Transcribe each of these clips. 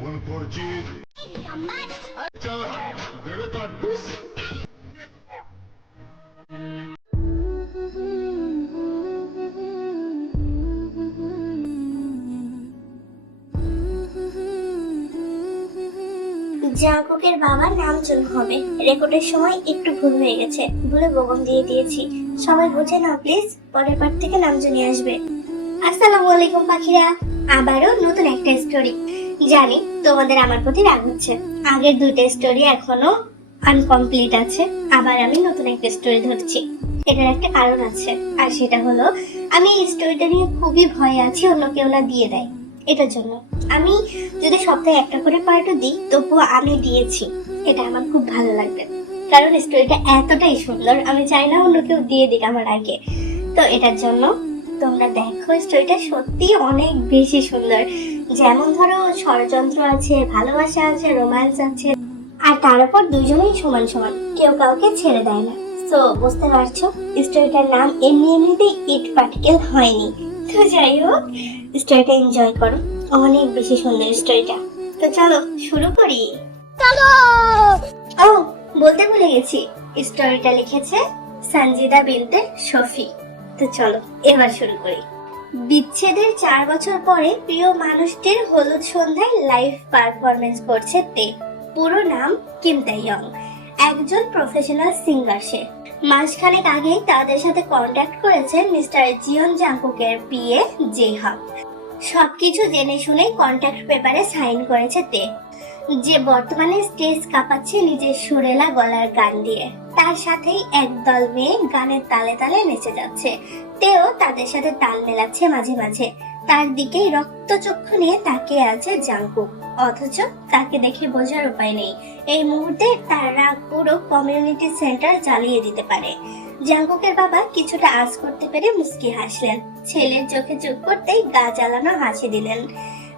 ভুল করছি। জাঙ্কুকের বাবার নামজন হবে, রেকর্ডের সময় একটু ভুল হয়ে গেছে, ভুলে বোগম দিয়ে দিয়েছি। সবাই বুঝে নাও প্লিজ, পরের বার থেকে নামজনই আসবে। আসসালামু আলাইকুম পাখিরা, আবারও নতুন একটা স্টোরি। জানি তোমাদের আমার প্রতি রাগ হচ্ছে, আগের দুইটা স্টোরি এখনো আনকমপ্লিট আছে, আবার আমি নতুন একটা স্টোরি ধরছি। এটার একটা কারণ আছে, আর সেটা হলো আমি এই স্টোরিটা নিয়ে খুবই ভয়ে আছি অন্য কেউ না দিয়ে দেয়। এটার জন্য আমি যদি সপ্তাহে একটা করে পার্টও দিই, তবুও আমি দিয়েছি, এটা আমার খুব ভালো লাগবে, কারণ স্টোরিটা এতটাই সুন্দর, আমি চাই না অন্য কেউ দিয়ে দিক আমার আগে। তো এটার জন্য তোমরা দেখো, স্টোরিটা সত্যি অনেক বেশি সুন্দর। যেমন ধরো ষড়যন্ত্র আছে, ভালোবাসা আছে, রোম্যান্স আছে, আর তার উপর দুজনেই সমান সমান, কেউ কাউকে ছেড়ে দেয় না। তো বুঝতে পারছো স্টোরিটার নাম এমনি এমনিতেই ইট পার্টিকেল হয়নি। তো যাই হোক, স্টোরিটা এনজয় করো, অনেক বেশি সুন্দর স্টোরিটা। তো চলো শুরু করি। চলো। ও, বলতে ভুলে গেছি, স্টোরিটা লিখেছে সঞ্জিদা বিনতে শফি। তো চলো এবার শুরু করি। বিচ্ছেদের 4 বছর পরে প্রিয় মানুষটির হলুদ সন্ধ্যায় লাইভ পারফরমেন্স করছে তে। পুরো নাম কিম তাইয়ং, একজন প্রফেশনাল সিঙ্গার সে। মাসখানেক আগে তাদের সাথে কন্ট্যাক্ট করেছে মিস্টার জিয়ন জাঙ্কুকের পিএ জেহাব। সবকিছু জেনে শুনে কন্ট্যাক্ট পেপারে সাইন করেছে তে, যে বর্তমানে স্টেজ কাঁপাচ্ছে নিজের সুরেলা গলার গান দিয়ে। তার সাথেই একদল মেয়ে গানের তালে তালে নেচে যাচ্ছে, তেও তাদের সাথে তাল মেলাচ্ছে মাঝে মাঝে। তার দিকেই রক্তচক্ষু নিয়ে তাকিয়ে আছে জাঙ্কুক, অথচ তাকে দেখে বোঝার উপায় নেই এই মুহূর্তে তার রাগ পুরো কমিউনিটি সেন্টার জ্বালিয়ে দিতে পারে। জাঙ্কুকের বাবা কিছুটা আঁচ করতে পেরে মুস্কি হাসলেন, ছেলের চোখে চোখ করতেই গা জ্বালানো হাসি দিলেন।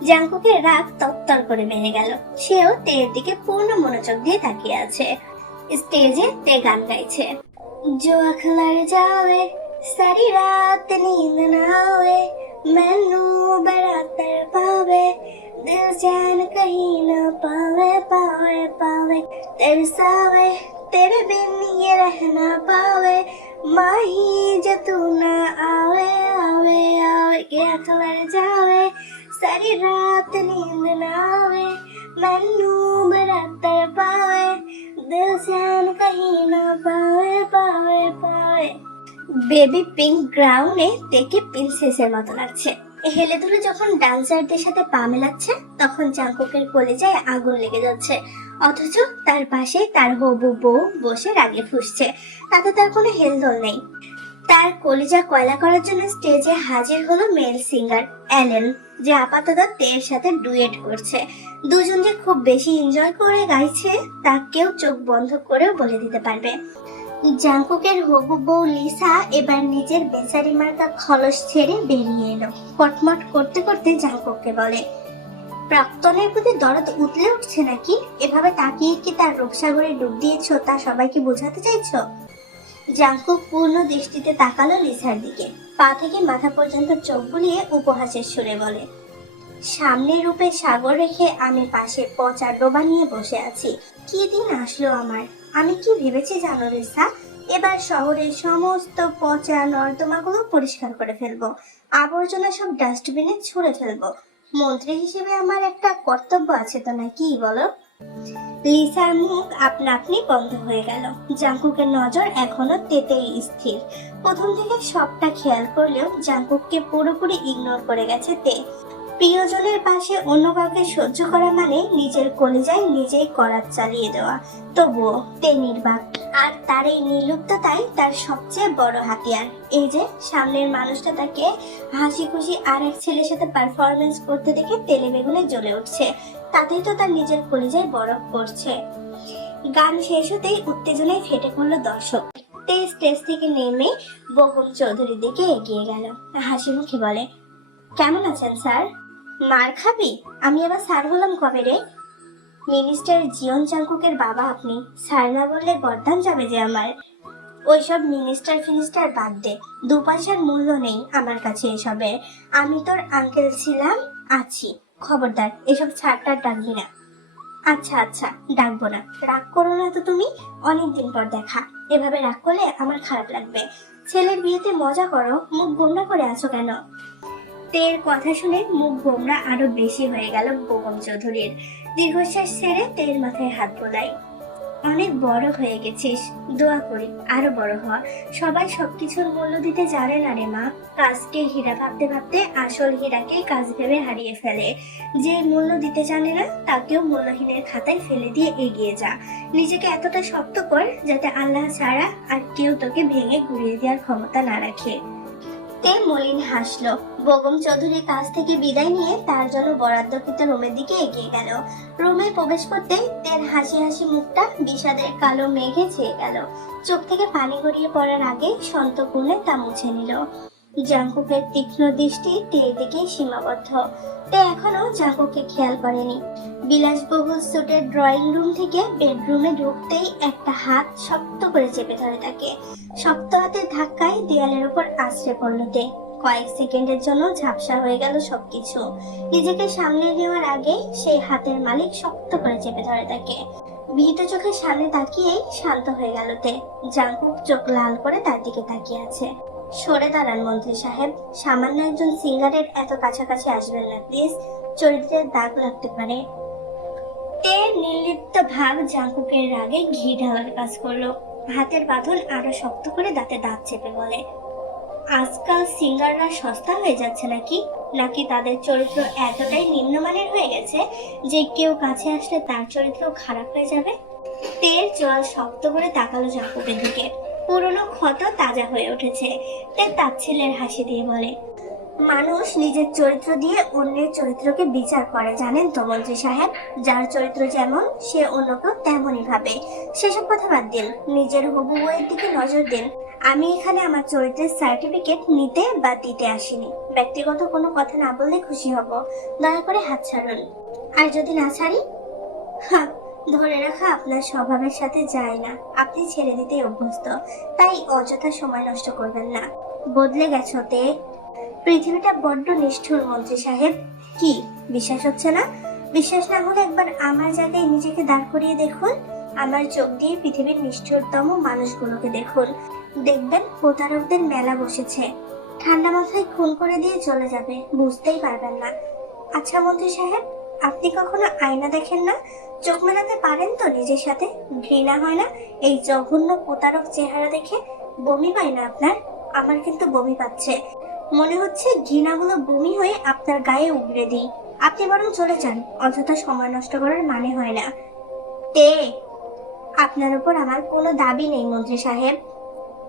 জাঙ্কুকের রাগ তত্তর করে বেড়ে গেল, সেও তের দিকে পূর্ণ মনোযোগ দিয়ে তাকিয়ে আছে। স্টেজে তে গান গাইছে। जो अखलर जावे सारी रात नींद ना आवे, मैनू बड़ा तड़पावे, दिल चैन कहीं ना पावे पावे पावे, तरसावे तेरे बिन ये रह ना पावे, माही जो तू ना आवे आवे आवे। के अखलर जावे सारी रात नींद ना आवे, मैनू बड़ा तड़पावे, दिल चैन कहीं ना पावे पावे पावे। বেবি পিঙ্ক গ্রাউন্ডে দেখে প্রিন্সেসের মতো লাগছে। হেলে দুলে যখন ডান্সারদের সাথে পা মেলাচ্ছে, তখন জাঙ্কুকের কলিজায় আগুন লেগে যাচ্ছে, অথচ তার পাশে তার হবু বউ বসে রাগে ফুঁসছে, তাতে তার কোনো হেলদোল নেই। তার কলিজা কয়লা করার জন্য স্টেজে হাজির হলো মেল সিঙ্গার অ্যালেন, যে আপাতত তের সাথে ডুয়েট করছে। দুজন যে খুব বেশি এনজয় করে গাইছে তা কেউ চোখ বন্ধ করেও বলে দিতে পারবে। জাঙ্কুকের হবু বউ লিসা এবার নিজের বেচারি মার্কা খলস ছেড়ে বেরিয়ে এলো। কটমট করতে করতে জাঙ্কুককে বলে, প্রাক্তনের প্রতি দরদ উতলে উঠছে নাকি? এভাবে তাকিয়ে কি তার রূপসাগরে ডুব দিয়েছো তা সবাইকে বোঝাতে চাইছো? জাঙ্কুক পূর্ণ দৃষ্টিতে তাকালো লিসার দিকে, পা থেকে মাথা পর্যন্ত চোখ বুলিয়ে উপহাসের সুরে বলে, সামনে রূপে সাগর রেখে আমি পাশে পচা ডোবা নিয়ে বসে আছি। কি দিন আসলো আমার। আমি কি ভেবেছি জানো লিসা, এবার শহরের সমস্ত পচা নর্দমাগুলো পরিষ্কার করে ফেলবো, আবর্জনা সব ডাস্টবিনে ছুঁড়ে ফেলবো। মন্ত্রী হিসেবে আমার একটা কর্তব্য আছে তো, নাকি বলো? লিসার মুখ আপনা আপনি বন্ধ হয়ে গেল। জাঙ্কুকের নজর এখনো তেতেই স্থির। প্রথম থেকে সবটা খেয়াল করলেও জাঙ্কুককে পুরোপুরি ইগনোর করে গেছে তে। প্রিয়জনের পাশে অন্য কাউকে সহ্য করা মানে নিজের কলিজায় নিজেই করাত চালিয়ে দেওয়া। তবুও তে নির্বাক, আর তার এই নির্লিপ্ততাই তার সবচেয়ে বড় হাতিয়ার। এই যে সামনের মানুষটা তাকে হাসি খুশি আর এক ছেলের সাথে পারফরমেন্স করতে দেখে তেলে বেগুনে জ্বলে উঠছে, তাতেই তো তার নিজের কলিজায় বরফ পড়ছে। গান শেষ হতেই উত্তেজনায় ফেটে পড়ল দর্শক। তে স্টেজ থেকে নেমে বকুল চৌধুরীর দিকে এগিয়ে গেল। হাসি মুখে বলে, কেমন আছেন স্যার? মার খাবি? আমি আবার স্যার হলাম কবে রে? মিনিস্টার জিয়ন চাংকুকের বাবা আপনি, স্যার না বললে বরদান যাবে যে আমার। ওইসব মিনিস্টার ফিনিস্টার বাদ দে, 2 পয়সার মূল্য নেই আমার কাছে এসবের। আমি তোর আঙ্কেল ছিলাম, আছি। খবরদার এসব ছাড়টার ডাকবি না। আচ্ছা আচ্ছা, ডাকবো না। রাগ করো না তো তুমি, অনেকদিন পর দেখা, এভাবে রাগ করলে আমার খারাপ লাগবে। ছেলের বিয়েতে মজা করো, মুখ গোমরা করে আছো কেন? তের কথা শুনে মুখ গোমরা আরো বেশি হয়ে গেল বেগম চৌধুরীর। দীর্ঘশ্বাস ছেড়ে তের মাথায় হাত বোলাই। অনেক বড় হয়ে গেছিস, দোয়া করি আরো বড় হওয়া। সবাই সবকিছুর মূল্য দিতে জানে না রে মা। কাজকে হীরা ভাবতে ভাবতে আসল হীরাকে কাজ ভেবে হারিয়ে ফেলে। যে মূল্য দিতে জানে না তাকেও মূল্যহীনের খাতায় ফেলে দিয়ে এগিয়ে যা। নিজেকে এতটা শক্ত কর যাতে আল্লাহ ছাড়া আর কেউ তোকে ভেঙে গুড়িয়ে দেওয়ার ক্ষমতা না রাখে। তে মলিন হাসলো। বেগম চৌধুরীর কাছ থেকে বিদায় নিয়ে তার জন্য বরাদ্দকৃত রুমের দিকে এগিয়ে গেল। রুমে প্রবেশ করতে তের হাসি হাসি মুখটা বিষাদের কালো মেঘে ছেয়ে গেল। চোখ থেকে পানি গড়িয়ে পড়ার আগে সন্তপূর্ণে তা মুছে নিল। জাঙ্কুকের তীক্ষ্ণ দৃষ্টি তের দিকেই সীমাবদ্ধ। তে এখনো জাঙ্কুককে খেয়াল করেনি। বিলাসবহুল সুটের ড্রয়িং রুম থেকে বেডরুমে ঢুকতেই একটা হাত শক্ত করে চেপে ধরে তাকে। শক্ত হাতের ধাক্কায় দেয়ালের উপর আছড়ে পড়ল তে। কয়েক সেকেন্ডের জন্য ঝাপসা হয়ে গেল সবকিছু। নিজেকে সামলে নেওয়ার আগে সেই হাতের মালিক শক্ত করে চেপে ধরে তাকে। ভীত চোখের সামনে তাকিয়েই শান্ত হয়ে গেল তে। জাঙ্কুক চোখ লাল করে তার দিকে তাকিয়ে আছে। সরে দাঁড়ান মন্ত্রী সাহেব, সামান্য একজন সিঙ্গারের এত কাছাকাছি আসবেন না প্লিজ, চরিত্রের দাগ লাগতে পারে। তের নির্লিপ্ত ভাব জাঙ্কুকের রাগে ঘি ঢালার কাজ করলো। হাতের বাঁধন আরো শক্ত করে দাঁতে দাঁত চেপে বলে, আজকাল সিঙ্গাররা সস্তা হয়ে যাচ্ছে নাকি তাদের চরিত্র এতটাই নিম্নমানের হয়ে গেছে যে কেউ কাছে আসলে তার চরিত্র খারাপ হয়ে যাবে? তের জল শক্ত করে তাকালো জাঙ্কুকের দিকে। পুরনো ক্ষত তাজা হয়ে উঠেছে। তে তাচ্ছিল্যের হাসি দিয়ে বলে, মানুষ নিজের চরিত্র দিয়ে অন্যের চরিত্রকে বিচার করে জানেন তো মন্ত্রী সাহেব। যার চরিত্র যেমন সে অন্যকেও তেমনই ভাবে। সেসব কথা বাদ দিন, নিজের হবু বউয়ের দিকে নজর দিন। আমি এখানে আমার চরিত্রের সার্টিফিকেট নিতে বা দিতে আসিনি। ব্যক্তিগত কোনো কথা না বললে খুশি হব। দয়া করে হাত ছাড়ুন। আর যদি না ছাড়ি? হ্যাঁ, ধরে রাখা আপনার স্বভাবের সাথে যায় না। আপনি ছেড়ে দিতেই অভ্যস্ত, তাই অযথা সময় নষ্ট করবেন না। বদলে গেছো তে। পৃথিবীটা বড্ড নিষ্ঠুর মন্ত্রী সাহেব। কি বিশ্বাস হচ্ছে না? বিশ্বাস না হলে একবার আমার জায়গায় নিজেকে দাঁড় করিয়ে দেখুন। আমার চোখ দিয়ে পৃথিবীর নিষ্ঠুরতম মানুষগুলোকে দেখুন। দেখবেন প্রতারকদের মেলা বসেছে। ঠান্ডা মাথায় খুন করে দিয়ে চলে যাবে, বুঝতেই পারবেন না। আচ্ছা মন্ত্রী সাহেব, আপনি কখনো আয়না দেখেন না? চোখ মেলাতে পারেন তো নিজের সাথে? ঘৃণা হয় না এই জঘন্য প্রতারক চেহারা দেখে? বমি পায় না আপনার? আমার কিন্তু বমি পাচ্ছে। মনে হচ্ছে ঘৃণাগুলো বমি হয়ে আপনার গায়ে উগড়ে দিই। আপনি বরং চলে যান, অযথা সময় নষ্ট করার মানে হয় না। তে, আপনার উপর আমার কোনো দাবি নেই মন্ত্রী সাহেব।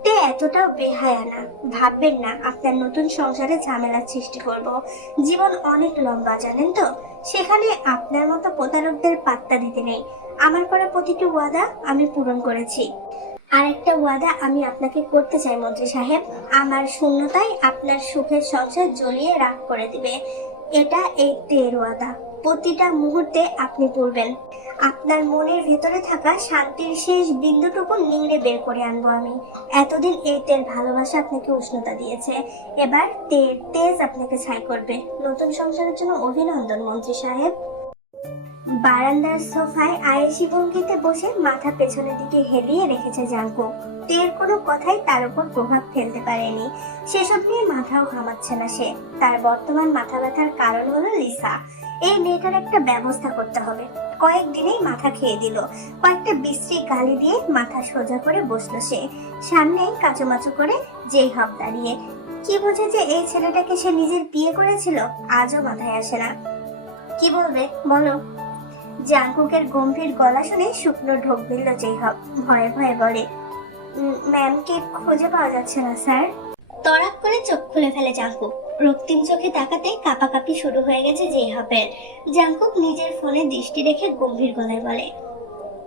তে এতটাও বেহায়া না। ভাববেন না আপনার নতুন সংসারে ঝামেলার সৃষ্টি করব। জীবন অনেক লম্বা জানেন তো, সেখানে আপনার মতো প্রতারকদের পাত্তা দিতে নেই। আমার করা প্রতিটি ওয়াদা আমি পূরণ করেছি। আর একটা ওয়াদা আমি আপনাকে করতে চাই মন্ত্রী সাহেব। আমার শূন্যতায় আপনার সুখের সংসার জ্বলিয়ে রাগ করে দিবে। এটা এই তের ওয়াদা। প্রতিটা মুহূর্তে আপনি পড়বেন। আপনার মনের ভেতরে থাকা শান্তির শেষ বিন্দুটুকু নিংড়ে বের করে আনবো আমি। এতদিন এই তের ভালোবাসা আপনাকে উষ্ণতা দিয়েছে, এবার তের তেজ আপনাকে ছাই করবে। নতুন সংসারের জন্য অভিনন্দন মন্ত্রী সাহেব। বারান্দার সোফায় আয়েশি ভঙ্গিতে বসে মাথা পেছনের দিকে হেলিয়ে রেখেছে জাঙ্কুক। তের কোনো কথাই তার উপর প্রভাব ফেলতে পারেনি। সেসব নিয়ে মাথাও ঘামাচ্ছে না সে। তার বর্তমান মাথা ব্যথার কারণ হলো লিসা। এই মেয়েটার একটা ব্যবস্থা করতে হবে। কয়েকদিনেই মাথা খেয়ে দিল। কয়েকটা বিশ্রী গালি দিয়ে মাথা সোজা করে বসলো সে। সামনে কাচুমাচু করে যেই হব দাঁড়িয়ে। কি বোঝে যে এই ছেলেটাকে সে নিজের বিয়ে করেছিল, আজও মাথায় আসে না। কি বলবে বলো? জাঙ্কুকের গম্ভীর গলা শুনে শুকনো ঢোক গিলল জেহব। ভয়ে ভয়ে বলে, ম্যামকে খুঁজে পাওয়া যাচ্ছে না স্যার। তড়াক করে চোখ খুলে ফেলে জাঙ্কুক। রক্তিম চোখে তাকাতে কাঁপাকাঁপি শুরু হয়ে গেছে জেহবের। জাঙ্কুক নিজের ফোনে দৃষ্টি রেখে গম্ভীর গলায় বলে,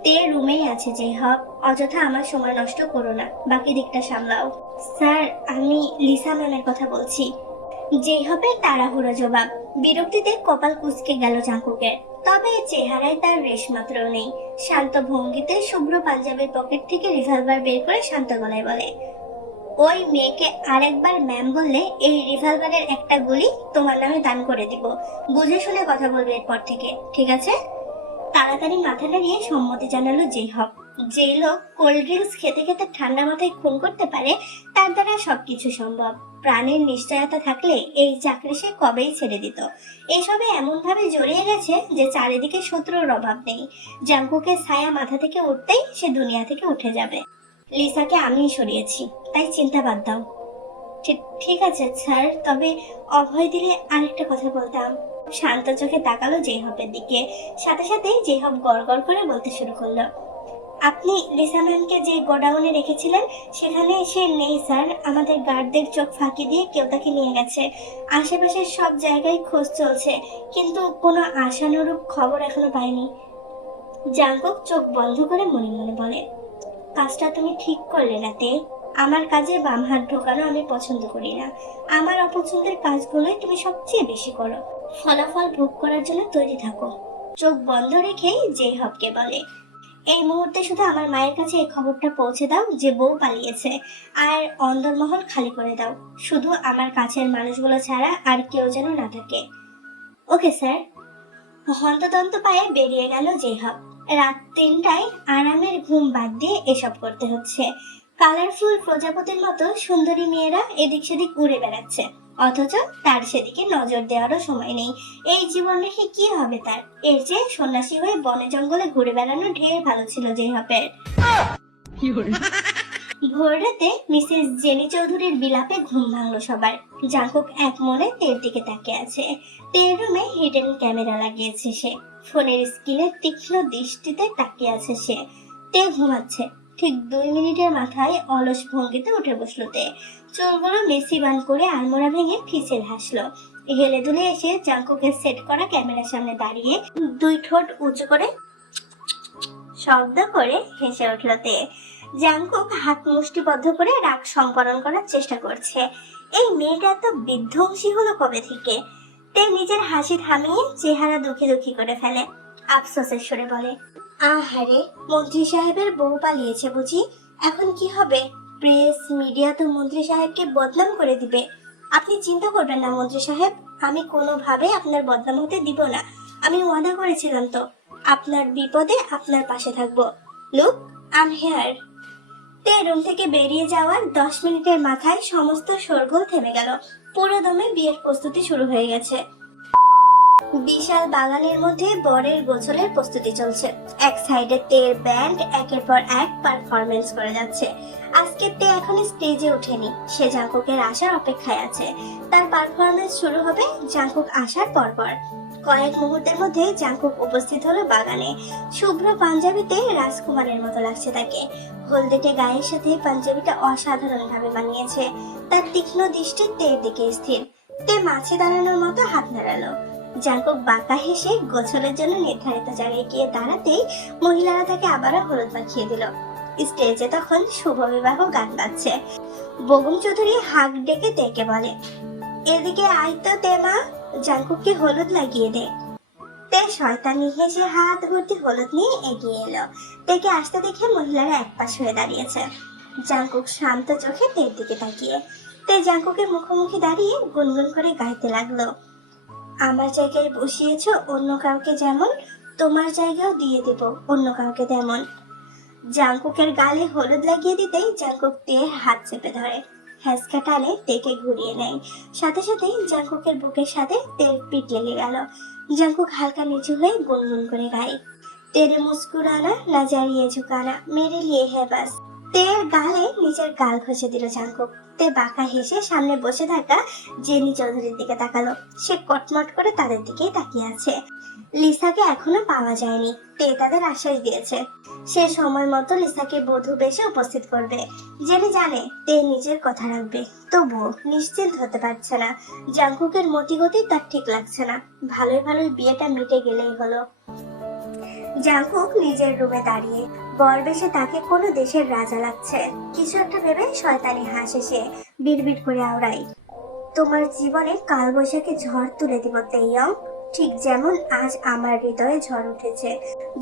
তে রুমেই আছে যেহব, অযথা আমার সময় নষ্ট করো না, বাকি দিকটা সামলাও। স্যার, আমি লিসা ম্যামের কথা বলছি। যেহবের তাড়াহুড়ো জবাব। বিরক্তিতে কপাল কুঁচকে গেল জাঙ্কুকের। তবে চেহারায় তার রেশ মাত্র নেই। শান্ত ভঙ্গিতে শুভ্র পাঞ্জাবের পকেট থেকে রিভলভার বের করে শান্ত গলায় বলে, ওই মেয়েকে আরেকবার ম্যাম বললে এই রিভলভারের একটা গুলি তোমার নামে দান করে দিব। বুঝে শুনে কথা বলবে এরপর থেকে, ঠিক আছে? তাড়াতাড়ি মাথা নাড়িয়ে সম্মতি জানালো যেহব। যে লোক কোল্ড ড্রিঙ্কস খেতে খেতে ঠান্ডা মাথায় খুন করতে পারে, তার দ্বারা সবকিছু সম্ভব। প্রাণের নিশ্চয়তা থাকলে এই চাকরি সে কবেই ছেড়ে দিত। এসবে এমন ভাবে জড়িয়ে গেছে যে চারিদিকে শত্রুর অভাব নেই। জাঙ্কুকের ছায়া মাথা থেকে উঠতেই সে দুনিয়া থেকে উঠে যাবে। লিসাকে আমিই সরিয়েছি, তাই চিন্তা বাদ দাও। ঠিক আছে স্যার, তবে অভয় দিলে আরেকটা কথা বলতাম। শান্ত চোখে তাকালো যেহবের দিকে, সাথে সাথে যেহব গড়গড় করে বলতে শুরু করলো, আপনি লিসা ম্যামকে যে গোডাউনে রেখেছিলেন সেখানে সে নেই স্যার। আমাদের গার্ডদের চোখ ফাঁকি দিয়ে কেউ তাকে নিয়ে গেছে। আশেপাশের সব জায়গায় খোঁজ চলছে, কিন্তু কোনো আশানুরূপ খবর এখনো পাইনি। জাঙ্কুক চোখ বন্ধ করে মনে মনে বলে, কাজটা তুমি ঠিক করলে না তে। আমার কাজে বাম হাত ঢোকানো আমি পছন্দ করি না। আমার অপছন্দের কাজগুলোই তুমি সবচেয়ে বেশি করো। ফলাফল ভোগ করার জন্য তৈরি থাকো। চোখ বন্ধ রেখেই যেহবকে বলে, এই মুহূর্তে শুধু আমার মায়ের কাছে এই খবরটা পৌঁছে দাও যে বউ পালিয়েছে, আর অন্দরমহল খালি করে দাও। শুধু আমার কাছের মানুষগুলো ছাড়া আর কেউ যেন না থাকে। Okay sir. হন্তদন্ত পায়ে বেরিয়ে গেল যেহব। রাত 3টায় আরামের ঘুম বাদ দিয়ে এসব করতে হচ্ছে। কালারফুল প্রজাপতির মতো সুন্দরী মেয়েরা এদিক সেদিক উড়ে বেড়াচ্ছে, অথচ তার সেদিকে নজর দেওয়ারও সময় নেই। এই জীবন রেখে কি হবে তার? এর চেয়ে সন্ন্যাসী হয়ে বনে জঙ্গলে ঘুরে বেড়ানো ঢের ভালো ছিল যেহবের। ভোর রাতে মিসেস জেনি চৌধুরীর বিলাপে ঘুম ভাঙলো সবার। জাঙ্কুক এক মনে তের দিকে তাকিয়ে আছে। তের রুমে হিডেন ক্যামেরা লাগিয়েছে সে। ফোনের স্ক্রিনের তীক্ষ্ণ দৃষ্টিতে তাকিয়ে আছে সে। তে ঘুমাচ্ছে। ঠিক 2 মিনিটের মাথায় অলস ভঙ্গিতে উঠে বসলো তে। চোরগুলো মেসি বান করে আলমোড়া ভেঙে ফিসেল হাসলো। হেলে দুলে এসে জাঙ্কুকের সেট করা ক্যামেরার সামনে দাঁড়িয়ে 2 ঠোঁট উঁচু করে শব্দ করে হেসে উঠল তে। জাঙ্কুক হাত মুষ্টিবদ্ধ করে রাগ সংবরণ করার চেষ্টা করছে। এই মেয়েটা এত বিধ্বংসী হলো কবে থেকে? তে নিজের হাসি থামিয়ে চেহারা দুঃখী দুঃখী করে ফেলে। আফসোসের সুরে বলে, আহারে, মন্ত্রী সাহেবের বউ পালিয়েছে বুঝি? এখন কি হবে? প্রেস মিডিয়া তো মন্ত্রী সাহেবকে বদনাম করে দিবে। আপনি চিন্তা করবেন না মন্ত্রী সাহেব, আমি কোনোভাবে আপনার বদনাম হতে দিব না। আমি ওয়াদা করেছিলাম তো, আপনার বিপদে আপনার পাশে থাকবো। Look, I am here. তে রুম থেকে বেরিয়ে যাওয়ার 10 মিনিটের মাথায় সমস্ত শোরগোল থেমে গেল। পুরো দমে বিয়ের প্রস্তুতি শুরু হয়ে গেছে। বিশাল বাগানের মধ্যে বরের গোছলের প্রস্তুতি চলছে। এক সাইডে তের ব্যান্ড একের পর এক পারফরমেন্স করে যাচ্ছে। আজকে তে এখন স্টেজে ওঠেনি, সে জাঙ্কুকের আসার অপেক্ষায় আছে। তার পারফরমেন্স শুরু হবে জাঙ্কুক আসার পরপর। কয়েক মুহূর্তের মধ্যে জাঙ্কুক উপস্থিত হলো বাগানে। শুভ্র পাঞ্জাবিতে রাজকুমারের মতো লাগছে তাকে। হলদেটে গায়ের সাথে পাঞ্জাবিটা অসাধারণ ভাবে মানিয়েছে। তার তীক্ষ্ণ দৃষ্টি তের দিকে স্থির। তে মাছি দাঁড়ানোর মতো হাত নাড়ালো। জাঙ্কুক বাঁকা হেসে গোছলের জন্য নির্ধারিত জায়গায় গিয়ে দাঁড়াতেই মহিলারা তাকে আবারও হলুদ মাখিয়ে দিল। স্টেজে তখন শুভ বিবাহ গান বাজছে। বেগম চৌধুরী হাঁক ডেকে তেকে বলে, এদিকে আয় তো তে মা, জাঙ্কুককে হলুদ লাগিয়ে দে। তে শয়তানি হেসে হাত ভর্তি হলুদ নিয়ে এগিয়ে এলো। তেকে আসতে দেখে মহিলারা একপাশ হয়ে দাঁড়িয়েছে। জাঙ্কুক শান্ত চোখে তের দিকে তাকিয়ে। তে জাঙ্কুকের মুখোমুখি দাঁড়িয়ে গুনগুন করে গাইতে লাগলো, আমার জায়গায় বসিয়েছ অন্য কাউকে যেমন, তোমার জায়গাও দিয়ে দেব অন্য কাউকে তেমন। জাঙ্কুকের গালে হলুদ লাগিয়ে দিতেই জাঙ্কুক তের হাত চেপে ধরে। হ্যাঁচকা টানে তেকে ঘুরিয়ে নেয়। সাথে সাথেই জাঙ্কুকের বুকের সাথে তের পিঠ লেগে গেল। জাঙ্কুক হালকা নিচু হয়ে গুনগুন করে গায়, তেরে মুস্কুরানা নাজারিয়ে ঝুকানা মেরে লিয়ে হ্যাঁ বাস। তের গালে নিজের গাল ঘষে দিল জাঙ্কুক। তে বাঁকা হেসে সামনে বসে থাকা জেনি চৌধুরীর দিকে তাকালো। সে কটমট করে তাদের দিকেই তাকিয়ে আছে। লিসাকে এখনো পাওয়া যায়নি। তে তাদের আশ্বাস দিয়েছে সে সময় মতো লিসাকে বধূ বেশে উপস্থিত করবে। জেনে জানে তে নিজের কথা রাখবে, তবুও নিশ্চিন্ত হতে পারছে না। জাঙ্কুকের মতিগতি তার ঠিক লাগছে না। ভালোই ভালোই বিয়েটা মিটে গেলেই হলো। জাঙ্কুক নিজের রুমে দাঁড়িয়ে বরবেশে তাকে কোনো দেশের রাজা লাগছে। কিছু একটা ভেবে শয়তানি হাসে সে, বিড়বিড় করে আওড়াই, তোমার জীবনে কালবৈশাখী ঝড় তুলে দিব তেইয়ং, ঠিক যেমন আজ আমার হৃদয়ে ঝড় উঠেছে।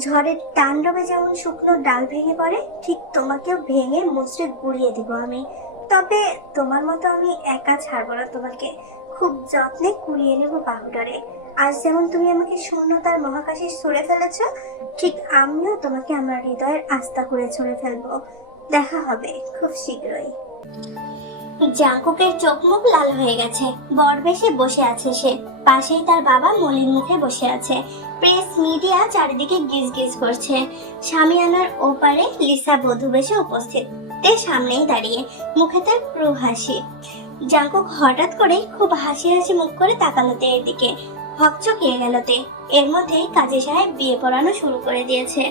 ঝড়ের তাণ্ডবে যেমন শুকনো ডাল ভেঙে পড়ে, ঠিক তোমাকেও ভেঙে মুচড়ে গুড়িয়ে দিব আমি। তবে তোমার মতো আমি একা ছাড়বো না তোমাকে, খুব যত্নে কুড়িয়ে নেব বাহুডরে। আজ যেমন তুমি আমাকে শূন্যতার মহাকাশে ছুঁড়ে ফেলেছ, ঠিক আমিও তোমাকে আমার হৃদয়ের আস্থা করে ছুঁড়ে ফেলবো। দেখা হবে খুব শীঘ্রই। জাঙ্কুকের চোখ মুখ লাল হয়ে গেছে। বরবেশে বসে আছে সে, পাশেই তার বাবা মলিন মুখে বসে আছে। প্রেস মিডিয়া চারিদিকে গিজ গিজ করছে। শামিয়ানার ওপারে লিসা বধূ বেশে উপস্থিত, তে সামনেই দাঁড়িয়ে, মুখে তার ক্রু হাসি। জাঙ্কুক হঠাৎ করে খুব হাসি হাসি মুখ করে তাকালো তের দিকে। হকচকিয়ে গেল তে। এর মধ্যেই কাজী সাহেব বিয়ে পড়ানো শুরু করে দিয়েছে।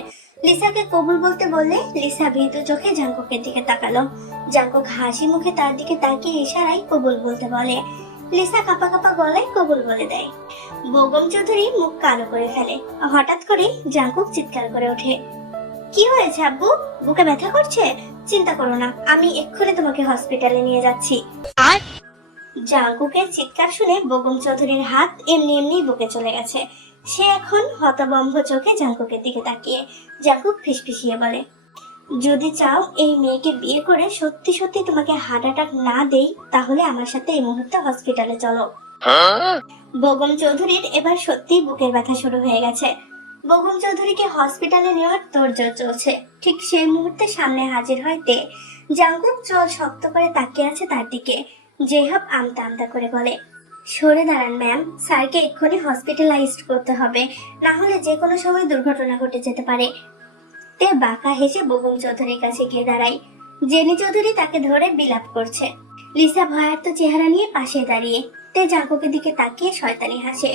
লিসাকে কবুল বলতে বললে লিসা ভীতু চোখে জাঙ্কুকের দিকে তাকালো। জাঙ্কুক হাসি মুখে তার দিকে তাকিয়ে ইশারায় কবুল বলতে বলে। লিসা কাপা কাপা গলায় কবুল বলে দেয়। বেগম চৌধুরী মুখ কালো করে ফেলে। হঠাৎ করে জাঙ্কুক চিৎকার করে ওঠে, কি হয়েছে আব্বু? বুকে ব্যথা করছে? চিন্তা করো না, আমি এক্ষুনি তোমাকে হসপিটালে নিয়ে যাচ্ছি। জাঙ্কুকের চিৎকার শুনে বেগম চৌধুরীর হাত এমনি এমনি বুকে চলে গেছে। সে এখন হতভম্ব চোখে জাঙ্কুকের দিকে তাকিয়ে। জাঙ্কুক ফিসফিসিয়ে বলে, যদি চাও এই মেয়েকে বিয়ে করে সত্যি সত্যি তোমাকে হার্ট অ্যাটাক না দেই, তাহলে আমার সাথে এই মুহূর্তে হসপিটালে চলো। বেগম চৌধুরীর এবার সত্যি বুকের ব্যথা শুরু হয়ে গেছে। বেগম চৌধুরীকে হসপিটালে নেওয়ার তোড়জোড় চলছে। ঠিক সেই মুহূর্তে সামনে হাজির হয় তে। জাঙ্কুক চোখ শক্ত করে তাকিয়ে আছে তার দিকে। জেহাব আমতা আমতা করে বলে, সরে দাঁড়ান ম্যাম, স্যারকে এক্ষুনি হসপিটালাইজড করতে হবে, না হলে যে কোনো সময় দুর্ঘটনা ঘটে যেতে পারে। তে বাঁকা হেসে বেগম চৌধুরীর কাছে গিয়ে দাঁড়ায়। জেনি চৌধুরী তাকে ধরে বিলাপ করছে। লিসা ভয়ার্ত চেহারা নিয়ে পাশে দাঁড়িয়ে। তে জাঙ্কুকের দিকে তাকিয়ে শয়তানি হাসে।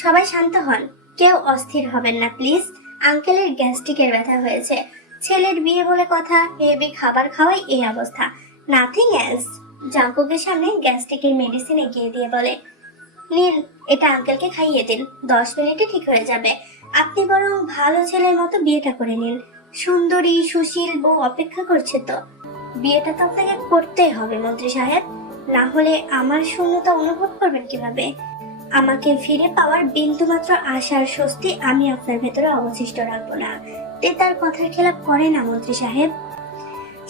সবাই শান্ত হন, কেউ অস্থির হবেন না প্লিজ। আঙ্কেলের গ্যাস্ট্রিকের ব্যথা হয়েছে, ছেলের বিয়ে বলে কথা, হেভি খাবার খাওয়াই এই অবস্থা, নাথিং এলস। জাঙ্কুকের সামনে গ্যাস্ট্রিকের মেডিসিন এগিয়ে দিয়ে বলে, নিন, এটা আঙ্কেলকে খাইয়ে দিন, 10 মিনিটে ঠিক হয়ে যাবে। আপনি বরং ভালো ছেলের মতো বিয়েটা করে নিন, সুন্দরী সুশীল বউ অপেক্ষা করছে তো। বিয়েটা তো আপনাকে করতেই হবে মন্ত্রী সাহেব, না হলে আমার শূন্যতা অনুভব করবেন কিভাবে? আমাকে ফিরে পাওয়ার বিন্দুমাত্র আশার স্বস্তি আমি আপনার ভেতরে অবশিষ্ট রাখবো না। তে তার কথার খেলাপ করে না মন্ত্রী সাহেব।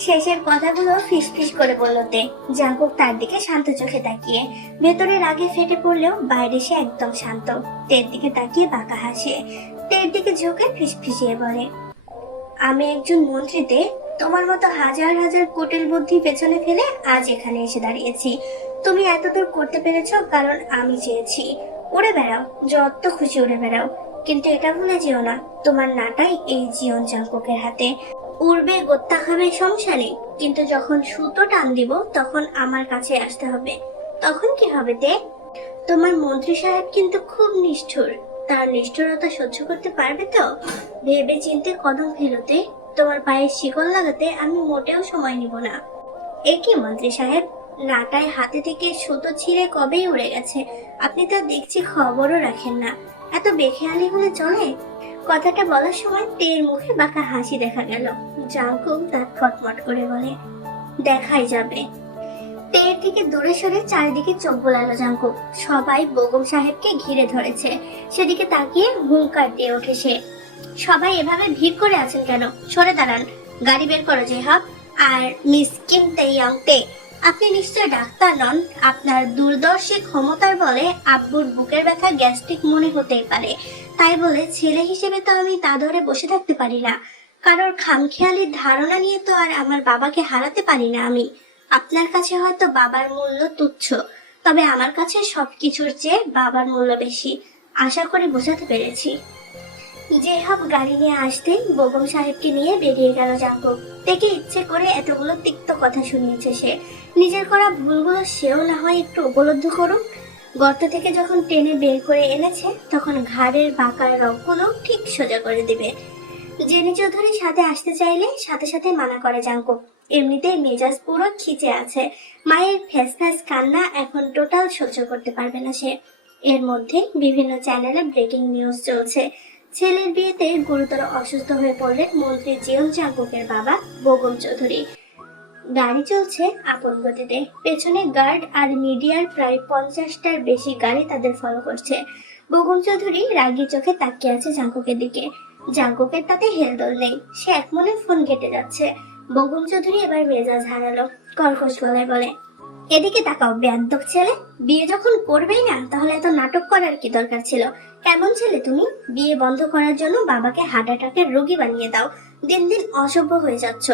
শেষের কথাগুলো ফিসফিস করে বলল তে। জাঙ্কুক তার দিকে শান্ত চোখে তাকিয়ে। ভেতরে রাগে ফেটে পড়লেও বাইরে সে একদম শান্ত। তের দিকে তাকিয়ে বাঁকা হাসে। তের দিকে ঝুঁকে ফিসফিসিয়ে বলে, আমি একজন মন্ত্রীতে তোমার মতো হাজার হাজার কোটিল বুদ্ধি পেছনে ফেলে আজ এখানে এসে দাঁড়িয়েছি। তুমি এতদূর করতে পেরেছো কারণ আমি চেয়েছি। উড়ে বেড়াও, যত খুশি উড়ে বেড়াও, কিন্তু এটা ভুলে যেও না, তোমার নাটাই এই জীবন জাঙ্কুকের হাতে। উড়বে গোত্তা খাবে সমস্যা নেই, কিন্তু যখন সুতো টান দিব তখন আমার কাছে আসতে হবে। তখন কি হবে তে? তোমার মন্ত্রী সাহেব কিন্তু খুব নিষ্ঠুর, তার নিষ্ঠুরতা সহ্য করতে পারবে তো? ভেবে চিন্তে কদম ফেলতে, তোমার পায়ে শিকল লাগাতে আমি মোটেও সময় নিব না। একই মন্ত্রী সাহেব, নাটায় হাতে থেকে সুতো ছিঁড়ে কবেই উড়ে গেছে, আপনি তা দেখছি খবরও রাখেন না। এত বেখেয়ালি হলে চলে? কথাটা বলার সময় তের মুখে বাঁকা হাসি দেখা গেল। জাঙ্কুক দাঁত খটমট করে বলে, দেখাই যাবে। তের থেকে দূরে সরে চারিদিকে চোখ বোলালো জাঙ্কুক। সবাই বেগম সাহেবকে ঘিরে ধরেছে। সেদিকে তাকিয়ে হুঙ্কার দিয়ে ওঠে সে, সবাই এভাবে ভিড় করে আছেন কেন? সরে দাঁড়ান, গাড়ি বের করো জেহাব। আর মিস কিম তেইয়ং তে, আপনি নিশ্চয় ডাক্তার নন। আপনার দূরদর্শী ক্ষমতার বলে আব্বুর বুকের ব্যথা গ্যাস্ট্রিক মনে হতেই পারে, তাই বলে ছেলে হিসেবে তো আমি তা ধরে বসে থাকতে পারি না। কারোর খামখেয়ালির ধারণা নিয়ে তো আর আমার বাবাকে হারাতে পারি না আমি। আপনার কাছে হয়তো বাবার মূল্য তুচ্ছ, তবে আমার কাছে সবকিছুর চেয়ে বাবার মূল্য বেশি। আশা করি বোঝাতে পেরেছি। জেহাব গাড়ি নিয়ে আসতেই বেগম সাহেবকে নিয়ে বেরিয়ে গেল জাঙ্কুক। থেকে ইচ্ছে করে এতগুলো তিক্ত কথা শুনিয়েছে সে। নিজের করা ভুলগুলো সেও না হয় একটু উপলব্ধ করুক। গর্ত থেকে যখন টেনে বের করে এনেছে তখন ঘাড়ের বাঁকার রগগুলো ঠিক সোজা করে দিবে। জেনি চৌধুরী সাথে আসতে চাইলে সাথে সাথে মানা করে জাঙ্কুক। এমনিতেই মেজাজ পুরো খিচে আছে। মায়ের ফ্যাস ফ্যাস কান্না এখন টোটাল সহ্য করতে পারবে না সে। এর মধ্যে বিভিন্ন চ্যানেলে ব্রেকিং নিউজ চলছে। ছেলের বিয়েতে গুরুতর অসুস্থ হয়ে পড়লেন মন্ত্রী জিয়ন জাঙ্কুকের বাবা বেগম চৌধুরী। গাড়ি চলছে আপন গতিতে, পেছনে গার্ড আর মিডিয়ার প্রায় 50টার বেশি গাড়ি তাদের ফলো করছে। বেগম চৌধুরী রাগী চোখে তাকিয়ে আছে জাঙ্কুকের দিকে। জাঙ্কুকের তাতে হেলদোল নেই, সে এক মনে ফোন কেটে যাচ্ছে। বেগম চৌধুরী এবার মেজাজ হারালো, কর্কশ গলায় বলে, এদিকে তাকাও বেয়াদ্দপ ছেলে, বিয়ে যখন করবেই না তাহলে এত নাটক করার কি দরকার ছিল? কেমন ছেলে তুমি? বিয়ে বন্ধ করার জন্য বাবাকে হার্ট অ্যাটাকের রোগী বানিয়ে দাও, দিন দিন অসভ্য হয়ে যাচ্ছ।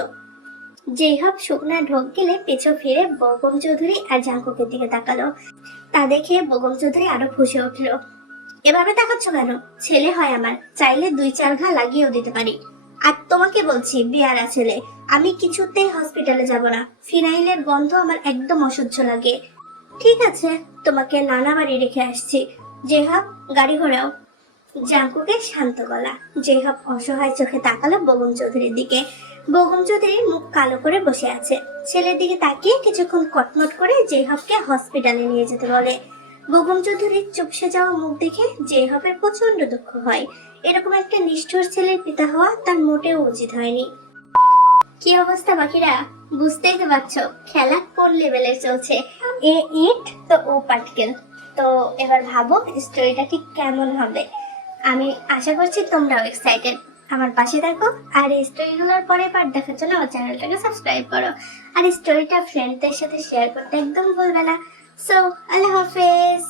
যেহব শুকনা ঢোক গেলে পিছু ফিরে বেগম চৌধুরী আর জাঙ্কুকের দিকে তাকালো। তা দেখে বেগম চৌধুরী আরো খুশি উঠল। এভাবে তাকাচ্ছ কেন? ছেলে হয় আমার, চাইলে 2-4 ঘা লাগিয়েও দিতে পারি। আর তোমাকে বলছি বিয়ারা ছেলে, আমি কিছুতেই হসপিটালে যাব না। ফিনাইলের গন্ধ আমার একদম অসহ্য লাগে। ঠিক আছে, তোমাকে নানা বাড়ি রেখে আসছি। জেহাব গাড়ি ঘোরাও। জাঙ্কুকের শান্ত গলা। জেহাব অসহায় চোখে তাকালো বেগম চৌধুরীর দিকে। বেগম চৌধুরী মুখ কালো করে বসে আছে। ছেলের দিকে তাকিয়ে কিছুক্ষণ কটমট করে জেহাবকে হসপিটালে নিয়ে যেতে বলে। বেগম চৌধুরীর চুপসে যাওয়া মুখ দেখে জেহাবের প্রচন্ড দুঃখ হয়। এরকম একটা নিষ্ঠুর ছেলের পিতা হওয়া তার মোটেও উচিত হয়নি। কি অবস্থা বাকিরা? বুঝতেই তো পারছো খেলা কোন লেভেলের চলছে। এ ইট তো ও পাটকেল। তো এবার ভাবো স্টোরিটা ঠিক কেমন হবে। আমি আশা করছি তোমরাও এক্সাইটেড। আমার পাশে থাকো আর এই স্টোরিগুলোর পরে পার্ট দেখার জন্য আমার চ্যানেলটাকে সাবস্ক্রাইব করো। আর স্টোরিটা ফ্রেন্ডদের সাথে শেয়ার করতে একদম ভুলবে না। সো আল্লাহ হাফেজ।